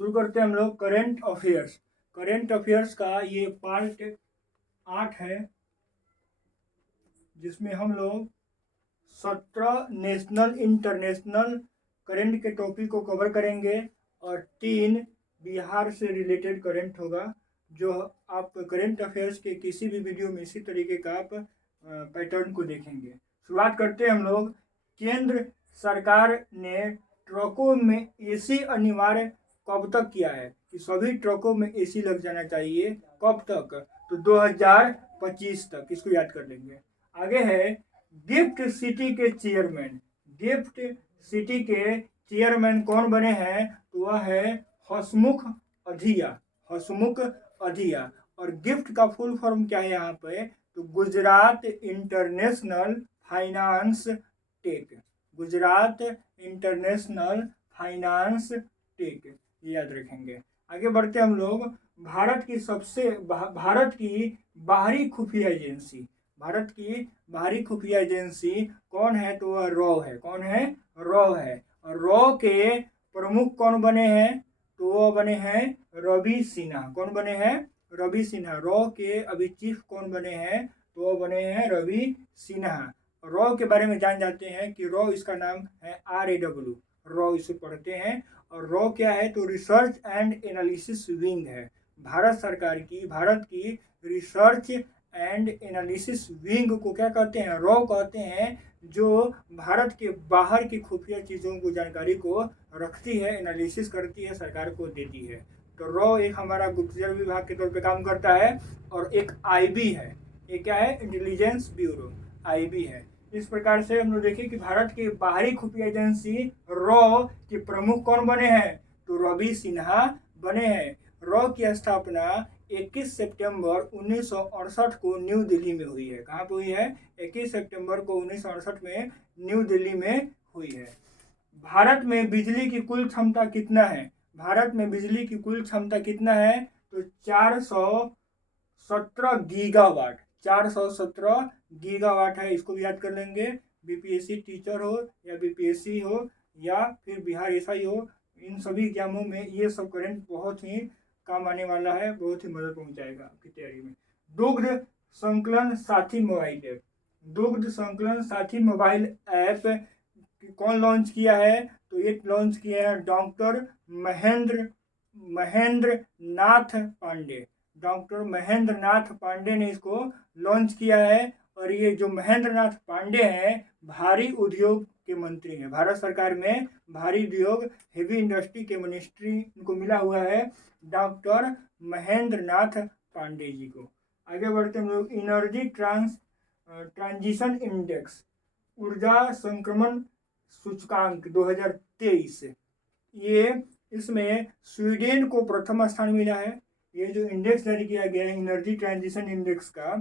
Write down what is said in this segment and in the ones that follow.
शुरू करते हैं हम लोग करेंट अफेयर्स। करेंट अफेयर्स का ये पार्ट 8 है, जिसमें हम लोग 17 नेशनल इंटरनेशनल करेंट के टॉपिक को कवर करेंगे और 3 बिहार से रिलेटेड करेंट होगा, जो आप करेंट अफेयर्स के किसी भी वीडियो में इसी तरीके का आप पैटर्न को देखेंगे। शुरुआत करते हैं हम लोग। केंद्र सरकार ने ट्रकों में एसी अनिवार्य कब तक किया है कि सभी ट्रकों में एसी लग जाना चाहिए? कब तक? तो 2025 तक। इसको याद कर लेंगे। आगे है गिफ्ट सिटी के चेयरमैन। गिफ्ट सिटी के चेयरमैन कौन बने हैं? तो वह है हसमुख अधिया। हसमुख अधिया। और गिफ्ट का फुल फॉर्म क्या है यहाँ पे? तो Gujarat international finance take. Gujarat international finance take, याद रखेंगे। आगे बढ़ते हम लोग। भारत की बाहरी खुफिया एजेंसी। भारत की बाहरी खुफिया एजेंसी कौन है? तो वह रॉ है। कौन है? रॉ है। और रॉ के प्रमुख कौन बने हैं? तो वो बने हैं रवि सिन्हा। कौन बने हैं? रवि सिन्हा। रॉ के अभी चीफ कौन बने हैं? तो वो बने हैं रवि सिन्हा। रॉ के बारे में जान जाते हैं कि रॉ, इसका नाम है RAW। रॉ इसे पढ़ते हैं। और रॉ क्या है? तो रिसर्च एंड एनालिसिस विंग है। भारत की रिसर्च एंड एनालिसिस विंग को क्या कहते हैं? रॉ कहते हैं, जो भारत के बाहर की खुफिया चीज़ों को, जानकारी को रखती है, एनालिसिस करती है, सरकार को देती है। तो रॉ एक हमारा गुप्तचर विभाग के तौर पे काम करता है। और एक IB है। ये क्या है? इंटेलिजेंस ब्यूरो, IB है। इस प्रकार से हम लोग देखें कि भारत की बाहरी खुफिया एजेंसी रॉ के प्रमुख कौन बने हैं? तो रवि सिन्हा बने हैं। रॉ की स्थापना 21 सितंबर 1968 को न्यू दिल्ली में हुई है। कहाँ पे हुई है? 21 सितंबर को 1968 में न्यू दिल्ली में हुई है। भारत में बिजली की कुल क्षमता कितना है? भारत में बिजली की कुल क्षमता कितना है? तो 417 गीगावाट। 417 गीगावाट है। इसको भी याद कर लेंगे। BPSC टीचर हो या BPSC हो या फिर बिहार SI हो, इन सभी एग्जामों में ये सब करंट बहुत ही काम आने वाला है, बहुत ही मदद पहुंचाएगा आपकी तैयारी में। दुग्ध संकलन साथी मोबाइल ऐप। दुग्ध संकलन साथी मोबाइल ऐप कौन लॉन्च किया है? तो ये लॉन्च किया है डॉक्टर महेंद्र नाथ पांडे। डॉक्टर महेंद्र नाथ पांडे ने इसको लॉन्च किया है। और ये जो महेंद्र नाथ पांडे हैं, भारी उद्योग के मंत्री हैं। भारत सरकार में भारी उद्योग, हेवी इंडस्ट्री के मिनिस्ट्री इनको मिला हुआ है, डॉक्टर महेंद्र नाथ पांडे जी को। आगे बढ़ते हम लोग। एनर्जी ट्रांजिशन इंडेक्स, ऊर्जा संक्रमण सूचकांक 2023, ये इसमें स्वीडन को प्रथम स्थान मिला है। ये जो इंडेक्स जारी किया गया है एनर्जी ट्रांजिशन इंडेक्स का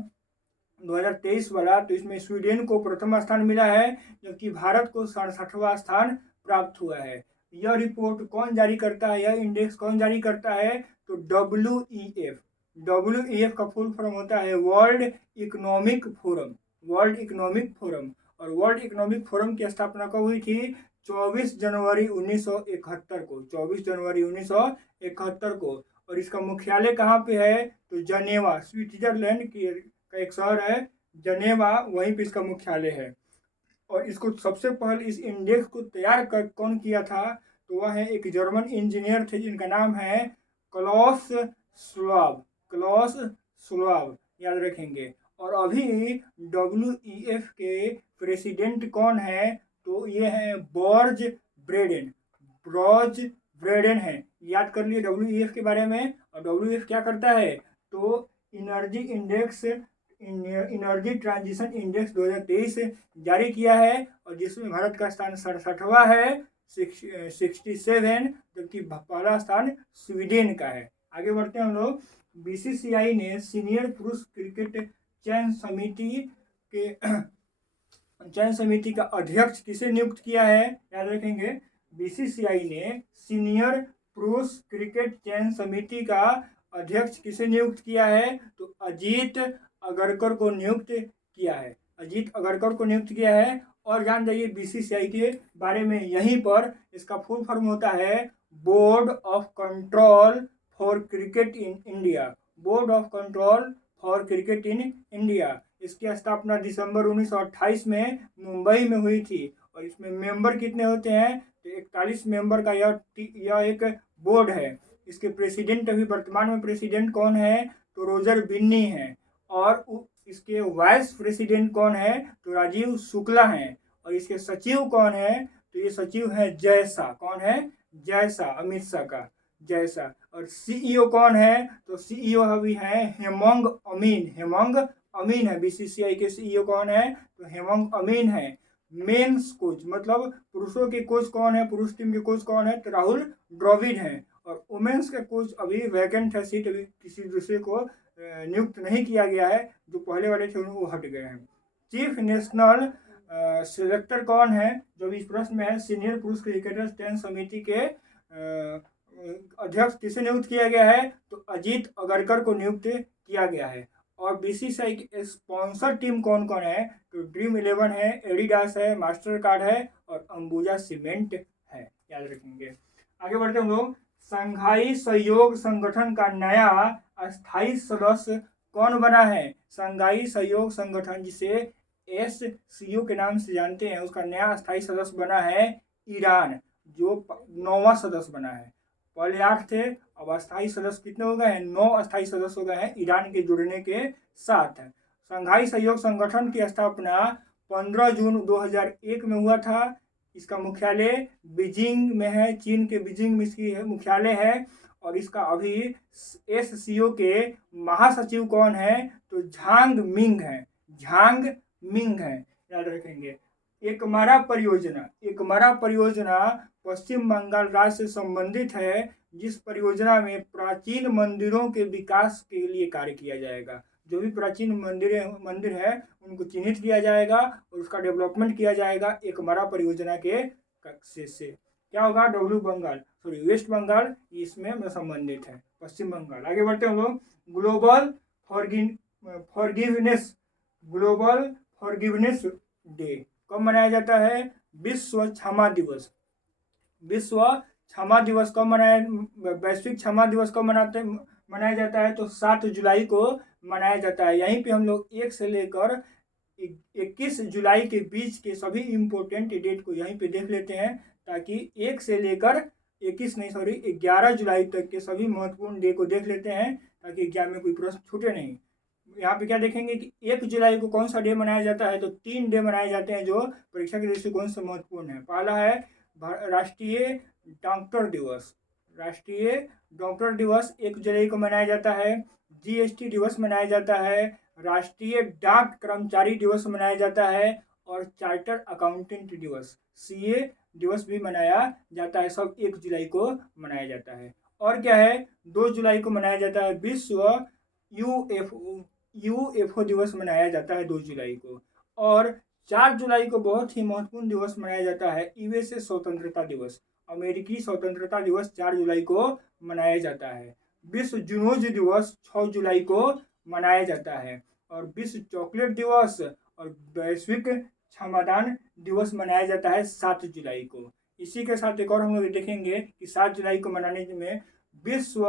2023 वाला, तो इसमें स्वीडन को प्रथम स्थान मिला है, जबकि भारत को 67वां स्थान प्राप्त हुआ है। यह रिपोर्ट कौन जारी करता है? यह इंडेक्स कौन जारी करता है? तो WEF। WEF का फुल फॉर्म होता है world economic forum. World economic forum. और वर्ल्ड इकोनॉमिक फोरम की स्थापना कब हुई थी? 24 जनवरी 1971 को। 24 जनवरी 1971 को। और इसका मुख्यालय कहाँ पे है? तो जनेवा, स्विट्जरलैंड की का एक शहर है जनेवा, वहीं पे इसका मुख्यालय है। और इसको सबसे पहले इस इंडेक्स को तैयार कर कौन किया था? तो वह है एक जर्मन इंजीनियर थे, जिनका नाम है क्लॉस श्वाब। क्लॉस श्वाब, याद रखेंगे। और अभी WEF के प्रेसिडेंट कौन है? तो ये है बॉर्ज ब्रेडेन। ब्रॉज ब्रेडेन है। याद कर लिए WEF के बारे में। और WEF क्या करता है? तो एनर्जी ट्रांजिशन इंडेक्स 2023 जारी किया है, और जिसमें भारत का स्थान 67वां है, 67, जबकि पहला स्थान स्वीडन का है। आगे बढ़ते हैं हम लोग। BCCI ने सीनियर पुरुष क्रिकेट चयन समिति का अध्यक्ष किसे नियुक्त किया है? याद रखेंगे। BCCI ने सीनियर पुरुष क्रिकेट चयन समिति का अध्यक्ष किसे नियुक्त किया है? तो अजीत अगरकर को नियुक्त किया है। अजीत अगरकर को नियुक्त किया है। और जान जाइए BCCI के बारे में, यहीं पर इसका फुल फॉर्म होता है board of control for cricket in India, board of control for cricket in India. इसकी स्थापना दिसंबर 1928 में मुंबई में हुई थी और इसमें मेंबर कितने होते हैं? तो 41 मेंबर का यह एक बोर्ड है। इसके प्रेसिडेंट, अभी वर्तमान में प्रेसिडेंट कौन है? तो रोजर बिन्नी है। और इसके वाइस प्रेसिडेंट कौन है? तो राजीव शुक्ला है। और इसके सचिव कौन है? तो ये सचिव है जय शाह। कौन है? जय शाह, अमित शाह का जय शाह। और सीईओ कौन है? तो सीईओ अभी है हेमंग अमीन। हेमंग अमीन है। बीसीसीआई के सीईओ कौन है? तो हेमंग अमीन है। मेंस कोच मतलब पुरुषों के कोच कौन है? पुरुष टीम के कोच कौन है? तो राहुल द्रविड़ है। और वुमेन्स का कोच अभी वैकेंट है, सीट अभी किसी दूसरे को नियुक्त नहीं किया गया है। जो पहले वाले थे वो हट गए हैं। चीफ नेशनल सिलेक्टर कौन है? जो इस प्रश्न में है, सीनियर पुरुष क्रिकेटर चयन समिति के अध्यक्ष किसे नियुक्त किया गया है? तो अजीत अगरकर को नियुक्त किया गया है। और बीसीसीआई की स्पॉन्सर टीम कौन कौन है? तो ड्रीम 11 है, एडिडास है, मास्टर कार्ड है और अंबुजा सीमेंट है। याद रखेंगे। आगे बढ़ते हम लोग। संघाई सहयोग संगठन का नया अस्थायी सदस्य कौन बना है? संघाई सहयोग संगठन, जिसे SCO के नाम से जानते हैं, उसका नया अस्थायी सदस्य बना है ईरान, जो 9वां सदस्य बना है। पहले 8 थे, अब अस्थायी सदस्य कितने हो गए हैं? 9 अस्थायी सदस्य हो गए हैं ईरान के जुड़ने के साथ। संघाई सहयोग संगठन की स्थापना 15 जून 2001 में हुआ था। इसका मुख्यालय बीजिंग में है, चीन के बीजिंग में इसकी मुख्यालय है। और इसका अभी SCO के महासचिव कौन है? तो झांग मिंग है। झांग मिंग है, याद रखेंगे। एकमारा परियोजना, एकमारा परियोजना पश्चिम बंगाल राज्य से संबंधित है, जिस परियोजना में प्राचीन मंदिरों के विकास के लिए कार्य किया जाएगा। जो भी प्राचीन मंदिर है उनको चिन्हित किया जाएगा और उसका डेवलपमेंट किया जाएगा एकमारा परियोजना के से। क्या होगा? वेस्ट बंगाल इसमें संबंधित है, पश्चिम बंगाल। आगे बढ़ते हम लोग। Global forgiveness, global forgiveness day कब मनाया जाता है? विश्व क्षमा दिवस। विश्व क्षमा दिवस कब वैश्विक क्षमा दिवस कब मनाया जाता है? तो 7 जुलाई को मनाया जाता है। यहीं पे हम लोग 1 से लेकर 21 जुलाई के बीच के सभी इम्पोर्टेंट डेट को यहीं पे देख लेते हैं, ताकि 1 से लेकर 11 जुलाई तक के सभी महत्वपूर्ण डे को देख लेते हैं, ताकि एग्जाम में कोई प्रश्न छूटे नहीं। यहाँ पे क्या देखेंगे कि 1 जुलाई को कौन सा डे मनाया जाता है? तो 3 डे मनाए जाते हैं जो परीक्षा के दृष्टिकोण से महत्वपूर्ण है। पहला है राष्ट्रीय डॉक्टर दिवस। राष्ट्रीय डॉक्टर दिवस 1 जुलाई को मनाया जाता है। GST दिवस मनाया जाता है। राष्ट्रीय डाक कर्मचारी दिवस मनाया जाता है। और चार्टर अकाउंटेंट दिवस, CA दिवस भी मनाया जाता है। सब 1 जुलाई को मनाया जाता है। और क्या है? 2 जुलाई को मनाया जाता है विश्व UFO दिवस मनाया जाता है 2 जुलाई को। और 4 जुलाई को बहुत ही महत्वपूर्ण दिवस मनाया जाता है, USA स्वतंत्रता दिवस। अमेरिकी स्वतंत्रता दिवस 4 जुलाई को मनाया जाता है। विश्व जूनोज दिवस 6 जुलाई को मनाया जाता है। और विश्व चॉकलेट दिवस और वैश्विक क्षमादान दिवस मनाया जाता है 7 जुलाई को। इसी के साथ एक और हम लोग देखेंगे कि 7 जुलाई को मनाने में विश्व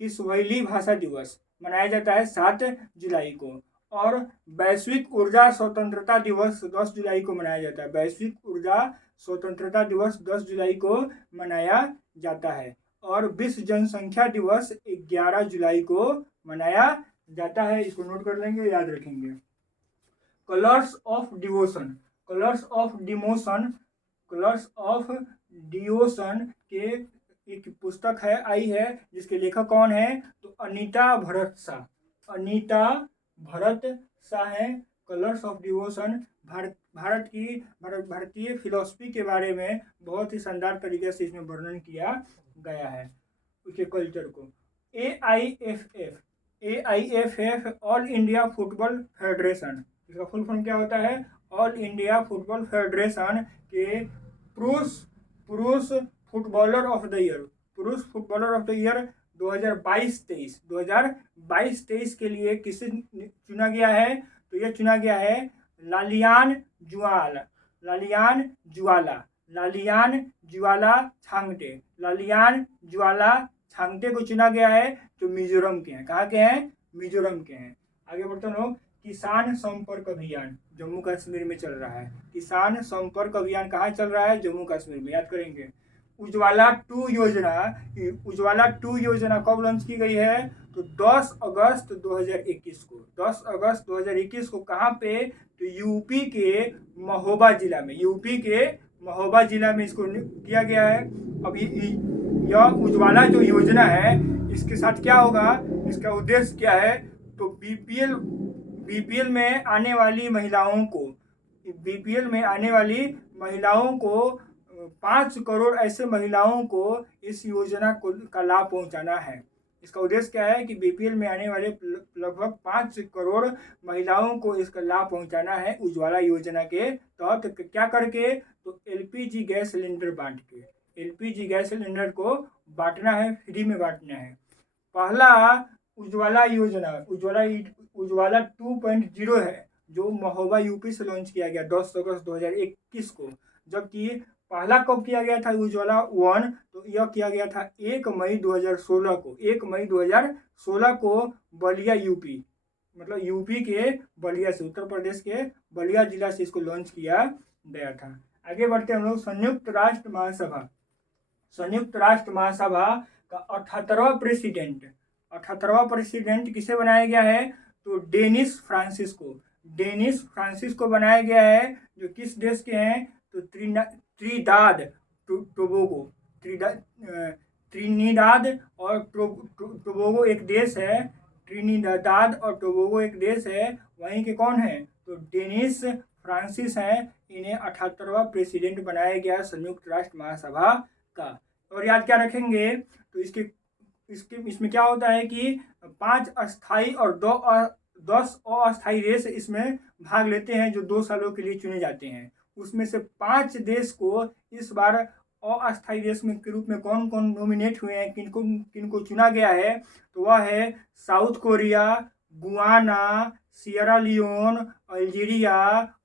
किस्वाहिली भाषा दिवस मनाया जाता है 7 जुलाई को। और वैश्विक ऊर्जा स्वतंत्रता दिवस 10 जुलाई को मनाया जाता है। वैश्विक ऊर्जा स्वतंत्रता दिवस 10 जुलाई को मनाया जाता है। और विश्व जनसंख्या दिवस 11 जुलाई को मनाया जाता है। इसको नोट कर लेंगे, याद रखेंगे। Colours of devotion, colours of demotion, colours of devotion के एक पुस्तक है, आई है, जिसके लेखक कौन है? तो अनीता भरत शाह। अनीता भरत शाह है। कलर्स ऑफ डिवोशन भारतीय फिलॉसफी के बारे में बहुत ही शानदार तरीके से इसमें वर्णन किया गया है, उसके कल्चर को। AIFF all India football federation, इसका फुल फॉर्म क्या होता है? ऑल इंडिया फुटबॉल फेडरेशन के पुरुष फुटबॉलर ऑफ द ईयर, पुरुष फुटबॉलर ऑफ द ईयर 2022-23 के लिए किसे चुना गया है? तो यह चुना गया है लालियान जुआला। लालियान जुआला, लालियान ज्वाला छांगटे, लालियान ज्वाला छांगटे को चुना गया है जो मिजोरम के हैं। कहाँ के हैं? मिजोरम के हैं। आगे बढ़ते हैं लोग। किसान संपर्क अभियान जम्मू कश्मीर में चल रहा है। किसान संपर्क अभियान कहाँ चल रहा है? जम्मू कश्मीर में। याद करेंगे। उज्ज्वला 2 योजना, उज्ज्वला 2 योजना कब लॉन्च की गई है? तो 10 अगस्त 2021 को। 10 अगस्त 2021 को कहाँ पे? तो यूपी के महोबा जिला में, यूपी के महोबा जिला में इसको किया गया है। अभी यह उज्ज्वला जो योजना है इसके साथ क्या होगा? इसका उद्देश्य क्या है? तो बीपीएल में आने वाली महिलाओं को, बीपीएल में आने वाली महिलाओं को 5 करोड़ ऐसे महिलाओं को इस योजना को का लाभ पहुंचाना है। इसका उद्देश्य क्या है कि बीपीएल में आने वाले लगभग 5 करोड़ महिलाओं को इसका लाभ पहुंचाना है उज्ज्वला योजना के तहत। क्या करके? तो एलपीजी गैस सिलेंडर बांट के, एलपीजी गैस सिलेंडर को बांटना है, फ्री में बांटना है। पहला उज्ज्वला योजना उज्ज्वला 2.0 है जो महोबा यूपी से लॉन्च किया गया 10 अगस्त 2021 को। जबकि पहला कब किया गया था उज्ज्वला 1? तो यह किया गया था 1 मई 2016 को। 1 मई 2016 को बलिया यूपी, मतलब यूपी के बलिया से, उत्तर प्रदेश के बलिया जिला से इसको लॉन्च किया गया था। आगे बढ़ते हैं हम लोग। संयुक्त राष्ट्र महासभा, संयुक्त राष्ट्र महासभा का 78वां प्रेसिडेंट, 78वां प्रेसिडेंट किसे बनाया गया है? तो डेनिस फ्रांसिस को, डेनिस फ्रांसिस को बनाया गया है जो किस देश के हैं? तो त्रिनिदाद टोबैगो, त्रिनिदाद और टोबैगो एक देश है, ट्रिनिदाद और टोबैगो एक देश है, वहीं के कौन है? तो डेनिस फ्रांसिस हैं। इन्हें 78वां प्रेसिडेंट बनाया गया संयुक्त राष्ट्र महासभा का। और याद क्या रखेंगे? तो इसमें क्या होता है कि 5 अस्थाई और 10 अस्थाई देश इसमें भाग लेते हैं जो 2 सालों के लिए चुने जाते हैं। उसमें से 5 देश को इस बार अस्थायी देश में के रूप में कौन कौन नॉमिनेट हुए हैं, किनको चुना गया है? तो वह है South Korea, Guyana, Sierra Leone, Algeria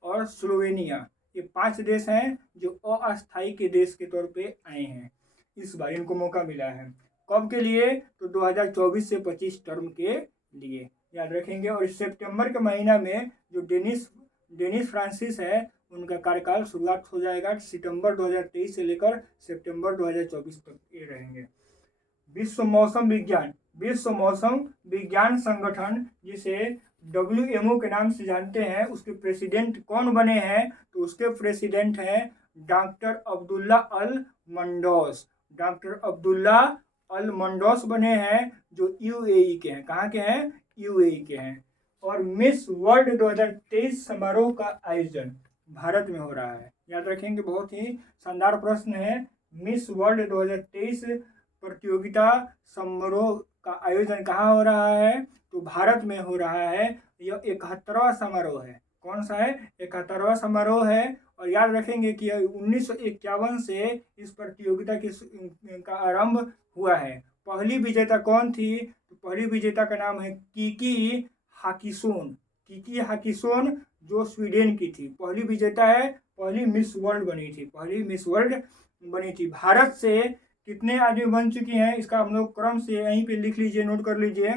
और स्लोवेनिया। ये 5 देश हैं जो अस्थायी के देश के तौर पे आए हैं। इस बार इनको मौका मिला है। कब के लिए? तो 2024 से 25 टर्म के लिए। याद रखेंगे। और सितंबर के महीना में जो डेनिस फ्रांसिस है उनका कार्यकाल शुरुआत हो जाएगा। सितंबर 2023 से लेकर सितंबर 2024 तक ये रहेंगे। विश्व मौसम विज्ञान संगठन, जिसे WMO के नाम से जानते हैं, उसके प्रेसिडेंट कौन बने हैं? तो उसके प्रेसिडेंट हैं डॉक्टर अब्दुल्ला अल मंडोस। डॉक्टर अब्दुल्ला अल मंडोस बने हैं जो UAE के हैं। कहाँ के हैं? UAE के हैं। और मिस वर्ल्ड 2023 समारोह का आयोजन भारत में हो रहा है। याद रखेंगे, बहुत ही शानदार प्रश्न है। मिस वर्ल्ड 2023 प्रतियोगिता समारोह का आयोजन कहाँ हो रहा है? तो भारत में हो रहा है। यह 71वां समारोह है। कौन सा है? 71वां समारोह है। और याद रखेंगे कि 1951 से इस प्रतियोगिता का आरंभ हुआ है। पहली विजेता कौन थी? तो पहली विजेता का नाम है किकी हाकिसोन। किकी हाकिसोन जो स्वीडन की थी, पहली विजेता है, पहली मिस वर्ल्ड बनी थी, पहली मिस वर्ल्ड बनी थी। भारत से कितने आदमी बन चुकी हैं इसका हम लोग क्रम से यहीं पे लिख लीजिए, नोट कर लीजिए।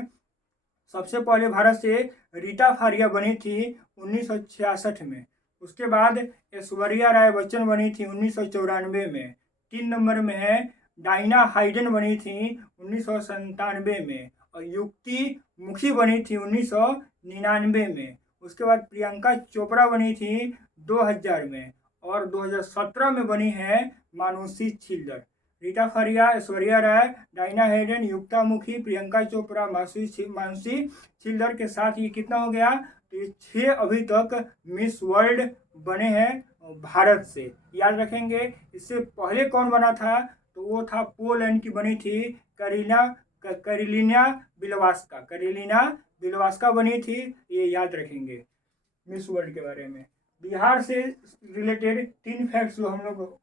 सबसे पहले भारत से रीता फारिया बनी थी 1966 में। उसके बाद ऐश्वर्या राय बच्चन बनी थी 1994 में। 3 नंबर में है डायना हाइडन बनी थी 1997 में। और युक्ति मुखी बनी थी 1999 में। उसके बाद प्रियंका चोपड़ा बनी थी 2000 में। और 2017 में बनी है मानुषी छिल्लर। रीता फारिया, ऐश्वर्या राय, डायना हाइडन, युक्ता मुखी, प्रियंका चोपड़ा, मानुषी छिल्लर के साथ ये कितना हो गया? तो ये 6 अभी तक मिस वर्ल्ड बने हैं भारत से। याद रखेंगे। इससे पहले कौन बना था? तो वो था पोलैंड की बनी थी कैरोलिना बिलवास्का। कैरोलिना बिलवास्का बनी थी। ये याद रखेंगे मिस वर्ल्ड के बारे में। बिहार से रिलेटेड 3 फैक्ट्स जो हम लोग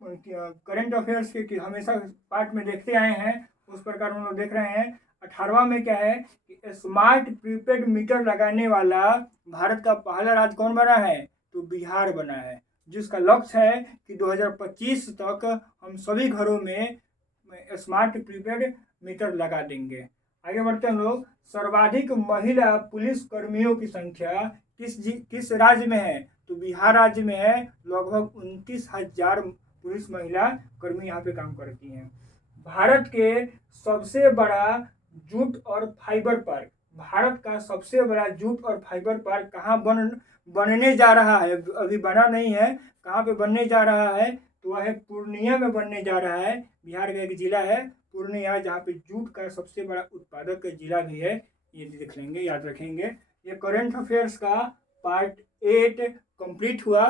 करंट अफेयर्स के हमेशा पार्ट में देखते आए हैं, उस प्रकार हम लोग देख रहे हैं। 18वां में क्या है कि स्मार्ट प्रीपेड मीटर लगाने वाला भारत का पहला राज्य कौन बना है? तो बिहार बना है। जिसका लक्ष्य है कि 2025 तक हम सभी घरों में स्मार्ट प्रीपेड मीटर लगा देंगे। आगे बढ़ते हैं लोग। सर्वाधिक महिला पुलिस कर्मियों की संख्या किस राज्य में है? तो बिहार राज्य में है। लगभग 29,000 पुलिस महिला कर्मी यहाँ पे काम करती हैं। भारत के सबसे बड़ा जूट और फाइबर पार्क, भारत का सबसे बड़ा जूट और फाइबर पार्क कहाँ बनने जा रहा है? अभी बना नहीं है। कहाँ पे बनने जा रहा है? तो वह है पूर्णिया में बनने जा रहा है। बिहार का एक जिला है पूर्णिया, जहाँ पे जूट का सबसे बड़ा उत्पादक जिला भी है। ये देख लेंगे, याद रखेंगे। ये करंट अफेयर्स का पार्ट 8 कंप्लीट हुआ।